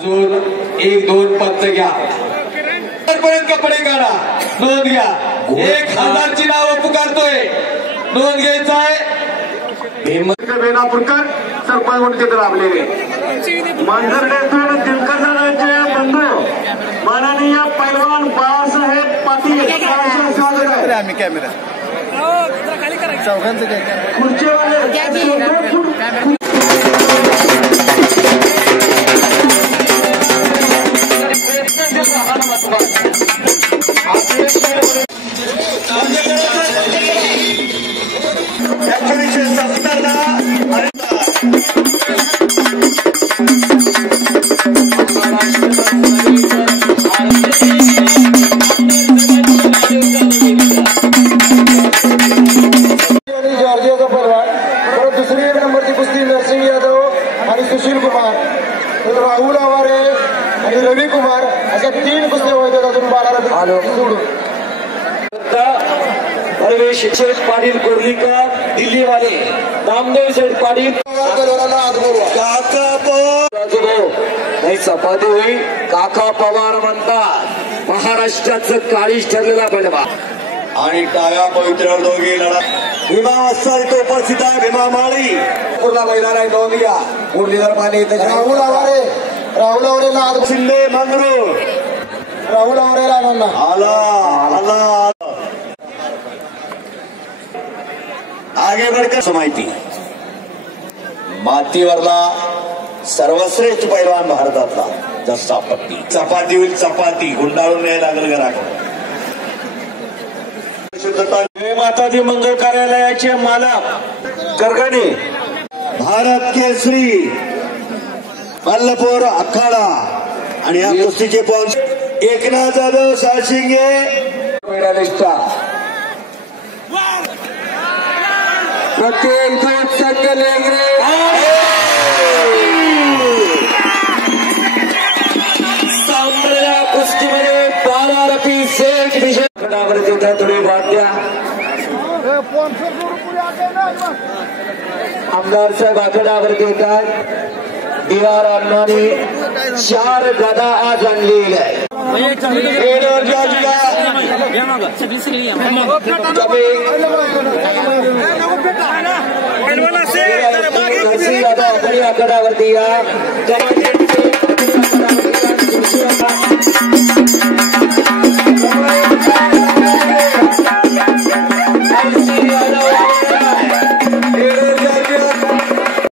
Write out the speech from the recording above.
1-2 पत्त घ्या, पर्यंत कपडे काढा, नोंद घ्या. 1000ची नावं पुकारतोय, नोंद घ्यायचा आहे. वेलापूरकर सरपंच म्हणून तिथे लाभलेले मांजरडेतून दिलकरचे बंधू माननीय पैलवान बाळासाहेब पाटील स्वागत आहे. आम्ही कॅमेरा चौघांचं दुसरी 1 नंबरची कुस्ती नरसिंह यादव आणि सुशील कुमार, राहुल आवारे आणि रवी कुमार अशा 3 कुस्त्या होत्या. अजून 12 सोडून परवेश शेठ पाटील कोर्लीकर दिल्लीवाले, नामदेव शेठ पाटील नाही चपाती होईल. काका पवार म्हणतात महाराष्ट्राचं काळीच ठरलेला पैलवा आणि टाळ्या पवित्र दोघे लढा. भीमा वत्सल तो उपस्थित आहे. भीमा माळी पूर्ण मैदान आहे, नोंद घ्या. मुरलीधर माने, राहुल आवारेला आज शिंदे मंगरूळ राहुल आवारेला आला आगे बडकर माहिती. मातीवरला सर्वश्रेष्ठ पैलवान भारतातला जसा पट्टी चपाती होईल. चपाती गुंडाळून नाही लागल घराकडे. माताजी मंगल कार्यालयाचे मालक करगणे, भारत केसरी मल्लपूर अखाडा आणि या कुस्तीचे पॉइंट एकनाथ जाधव साशिंगे मेडलिस्टा प्रत्येक 2 टक्के लेंगरे सांबळ्या कुस्तीमध्ये 12 रफी सेठ विषय गटावरती होता. थोडी वाद्या आमदार साहेब आखाड्यावरती येतात. दिवार अण्णांनी 4 गदा आज आणलेली आहे. आखाड्यावरती या